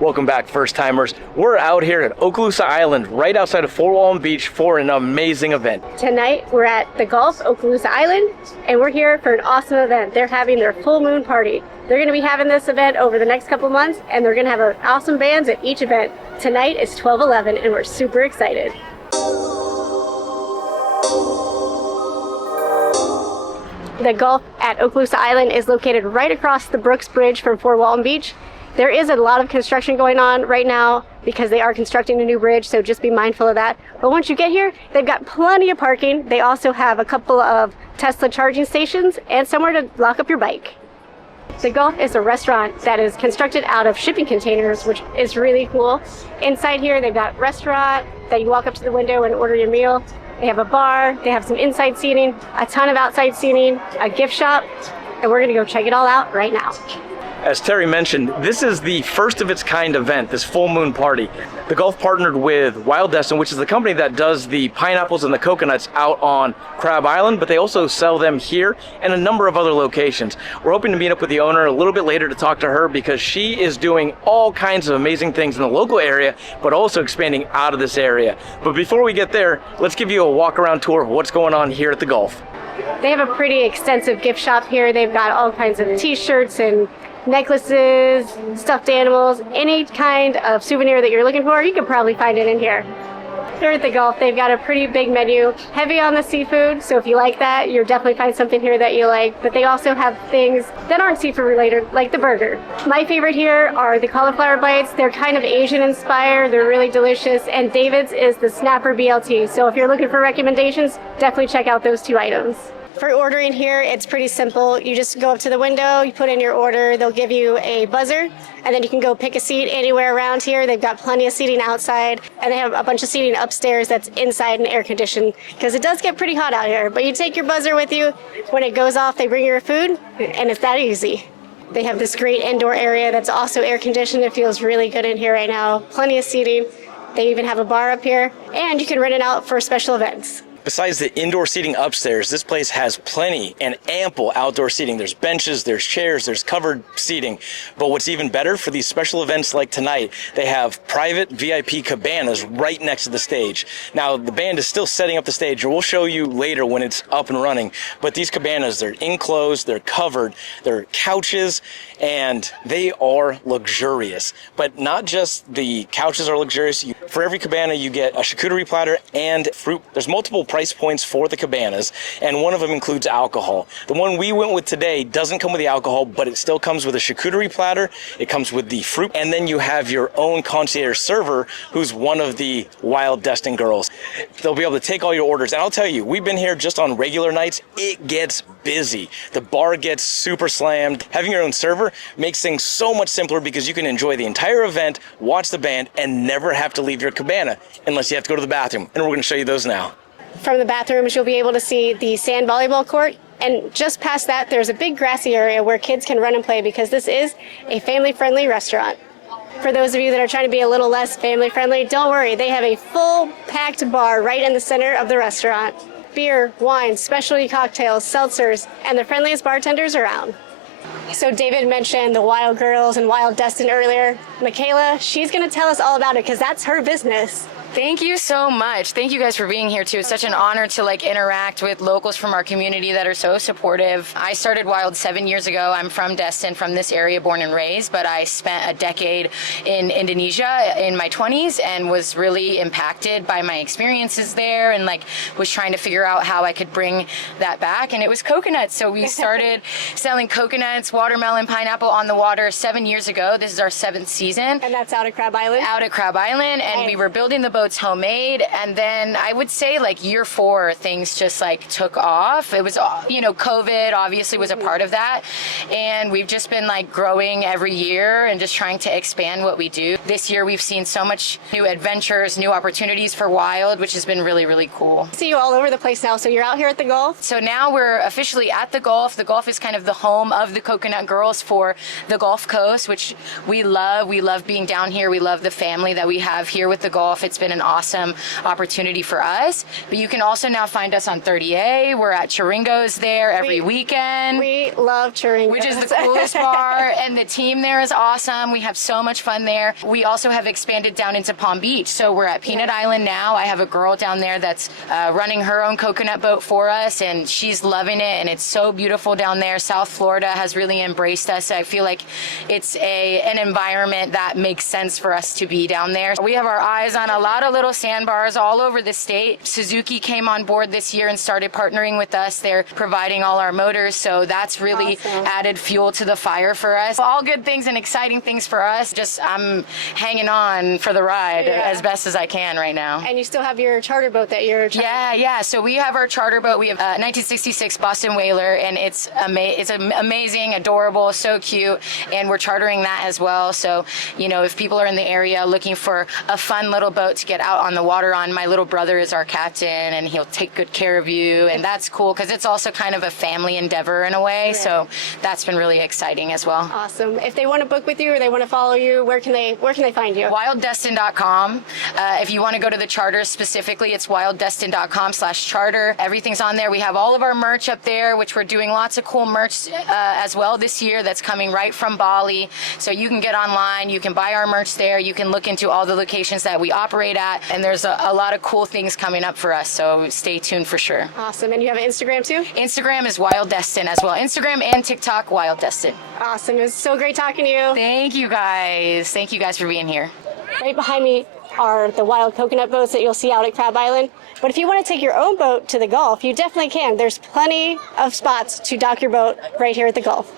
Welcome back, first timers. We're out here at Okaloosa Island, right outside of Fort Walton Beach for an amazing event. Tonight, we're at the Golf Okaloosa Island, and we're here for an awesome event. They're having their full moon party. They're going to be having this event over the next couple months, and they're going to have awesome bands at each event. Tonight is 12/11, and we're super excited. The Golf at Okaloosa Island is located right across the Brooks Bridge from Fort Walton Beach. There is a lot of construction going on right now because they are constructing a new bridge, so just be mindful of that. But once you get here, they've got plenty of parking. They also have a couple of Tesla charging stations and somewhere to lock up your bike. The Golf is a restaurant that is constructed out of shipping containers, which is really cool. Inside here, they've got restaurant that you walk up to the window and order your meal. They have a bar, they have some inside seating, a ton of outside seating, a gift shop, and we're gonna go check it all out right now. As Terry mentioned, this is the first of its kind event, this full moon party. The Golf partnered with Wild Destin, which is the company that does the pineapples and the coconuts out on Crab Island, but they also sell them here and a number of other locations. We're hoping to meet up with the owner a little bit later to talk to her because she is doing all kinds of amazing things in the local area, but also expanding out of this area. But before we get there, let's give you a walk around tour of what's going on here at the Golf. They have a pretty extensive gift shop here. They've got all kinds of t-shirts and necklaces, stuffed animals, any kind of souvenir that you're looking for, you can probably find it in here. Here at the Golf, they've got a pretty big menu, heavy on the seafood, so if you like that, you'll definitely find something here that you like, but they also have things that aren't seafood related, like the burger. My favorite here are the cauliflower bites. They're kind of Asian inspired, they're really delicious, and David's is the snapper BLT, so if you're looking for recommendations, definitely check out those two items. For ordering here, it's pretty simple. You just go up to the window, you put in your order, they'll give you a buzzer, and then you can go pick a seat anywhere around here. They've got plenty of seating outside, and they have a bunch of seating upstairs that's inside and air conditioned, because it does get pretty hot out here. But you take your buzzer with you. When it goes off, they bring you your food, and it's that easy. They have this great indoor area that's also air conditioned. It feels really good in here right now. Plenty of seating. They even have a bar up here, and you can rent it out for special events. Besides the indoor seating upstairs, this place has plenty and ample outdoor seating. There's benches, there's chairs, there's covered seating. But what's even better for these special events like tonight, they have private VIP cabanas right next to the stage. Now, the band is still setting up the stage, and we'll show you later when it's up and running. But these cabanas, they're enclosed, they're covered, they're couches, and they are luxurious. But not just the couches are luxurious. For every cabana, you get a charcuterie platter and fruit. There's multiple price points for the cabanas, and one of them includes alcohol. The one we went with today doesn't come with the alcohol, but it still comes with a charcuterie platter. It comes with the fruit, and then you have your own concierge server who's one of the Wild Destin girls. They'll be able to take all your orders, and I'll tell you, we've been here just on regular nights. It gets busy. The bar gets super slammed. Having your own server makes things so much simpler because you can enjoy the entire event, watch the band, and never have to leave your cabana unless you have to go to the bathroom, and we're going to show you those now. From the bathrooms, you'll be able to see the sand volleyball court, and just past that, there's a big grassy area where kids can run and play because this is a family-friendly restaurant. For those of you that are trying to be a little less family-friendly, don't worry, they have a full-packed bar right in the center of the restaurant. Beer, wine, specialty cocktails, seltzers, and the friendliest bartenders around. So David mentioned the Wild Girls and Wild Destin earlier. Michaela, she's going to tell us all about it because that's her business. Thank you so much. Thank you guys for being here too. It's such an honor to interact with locals from our community that are so supportive. I started Wild 7 years ago. I'm from Destin, from this area, born and raised, but I spent a decade in Indonesia in my 20s and was really impacted by my experiences there and was trying to figure out how I could bring that back. And it was coconuts. So we started selling coconuts, watermelon, pineapple on the water 7 years ago. This is our 7th season. And that's out at Crab Island? Out at Crab Island. And we were building the boats homemade, and then I would say year 4 things just took off. It was COVID obviously was a part of that, and we've just been growing every year and just trying to expand what we do. This year we've seen so much new adventures, new opportunities for Wild, which has been really, really cool. I see you all over the place now. So you're out here at the Golf? So now we're officially at the Golf. The Golf is kind of the home of the Coconut Girls for the Gulf Coast, which we love. We love being down here. We love the family that we have here with the Golf. It's been been an awesome opportunity for us. But you can also now find us on 30A. We're at Chiringo's there every weekend. We love Chiringo's. Which is the coolest bar, and the team there is awesome. We have so much fun there. We also have expanded down into Palm Beach, so we're at Peanut Island now. I have a girl down there that's running her own coconut boat for us, and she's loving it, and it's so beautiful down there. South Florida has really embraced us. I feel like it's an environment that makes sense for us to be down there. We have our eyes on a lot of little sandbars all over the state. Suzuki came on board this year and started partnering with us. They're providing all our motors, so that's really added fuel to the fire for us. All good things and exciting things for us. Just I'm hanging on for the ride as best as I can right now. And you still have your charter boat that you're Yeah. So we have our charter boat. We have a 1966 Boston Whaler, and it's amazing, adorable, so cute, and we're chartering that as well. So, you know, if people are in the area looking for a fun little boat to get out on the water on, my little brother is our captain, and he'll take good care of you, and that's cool because it's also kind of a family endeavor in a way. So that's been really exciting as well. Awesome. If they want to book with you or they want to follow you, where can they find you? WildDestin.com. If you want to go to the charter specifically, it's WildDestin.com/charter. Everything's on there. We have all of our merch up there, which we're doing lots of cool merch as well this year that's coming right from Bali. So you can get online, you can buy our merch there, you can look into all the locations that we operate at, and there's a lot of cool things coming up for us. So stay tuned for sure. Awesome. And you have an Instagram too? Instagram is Wild Destin as well. Instagram and TikTok, Wild Destin. Awesome. It was so great talking to you. Thank you guys. Thank you guys for being here. Right behind me are the wild coconut boats that you'll see out at Crab Island. But if you want to take your own boat to the Gulf, you definitely can. There's plenty of spots to dock your boat right here at the Gulf.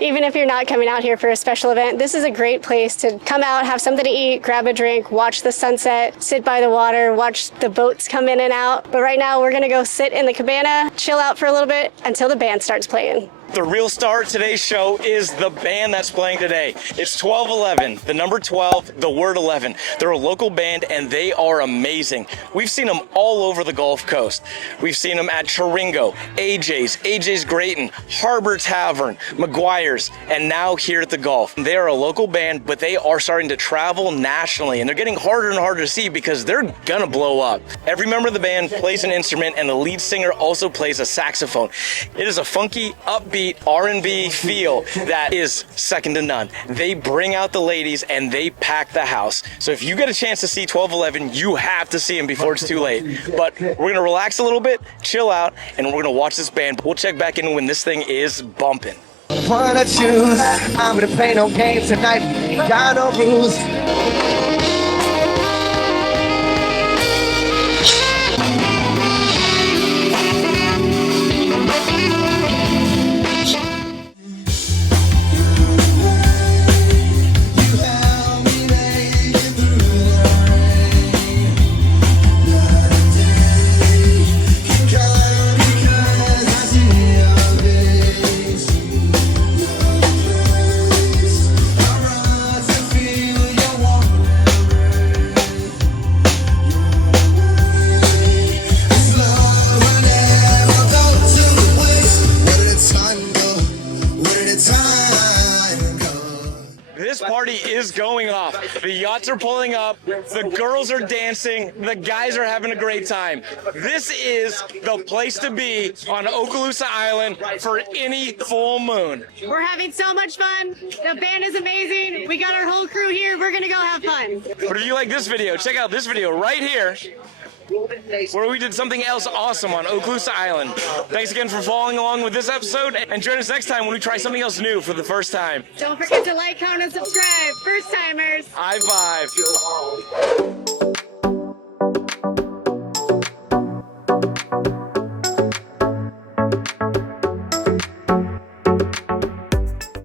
Even if you're not coming out here for a special event, this is a great place to come out, have something to eat, grab a drink, watch the sunset, sit by the water, watch the boats come in and out. But right now we're going to go sit in the cabana, chill out for a little bit until the band starts playing. The real star of today's show is the band that's playing today. It's 1211, the number 12, the word 11. They're a local band and they are amazing. We've seen them all over the Gulf Coast. We've seen them at Chiringo, AJ's Grayton, Harbor Tavern, McGuire's, and now here at the Gulf. They are a local band, but they are starting to travel nationally, and they're getting harder and harder to see because they're gonna blow up. Every member of the band plays an instrument, and the lead singer also plays a saxophone. It is a funky, upbeat R&B feel that is second to none. They bring out the ladies and they pack the house. So if you get a chance to see 1211, you have to see them before it's too late. But we're gonna relax a little bit, chill out, and we're gonna watch this band. We'll check back in when this thing is bumping. Wanna choose? I'm gonna play no games tonight. Got no rules. This party is going off. The yachts are pulling up, the girls are dancing, the guys are having a great time. This is the place to be on Okaloosa Island for any full moon. We're having so much fun. The band is amazing. We got our whole crew here. We're going to go have fun. But if you like this video, check out this video right here, where we did something else awesome on Okaloosa Island. Thanks again for following along with this episode, and join us next time when we try something else new for the first time. Don't forget to like, comment, and subscribe. First timers. High five.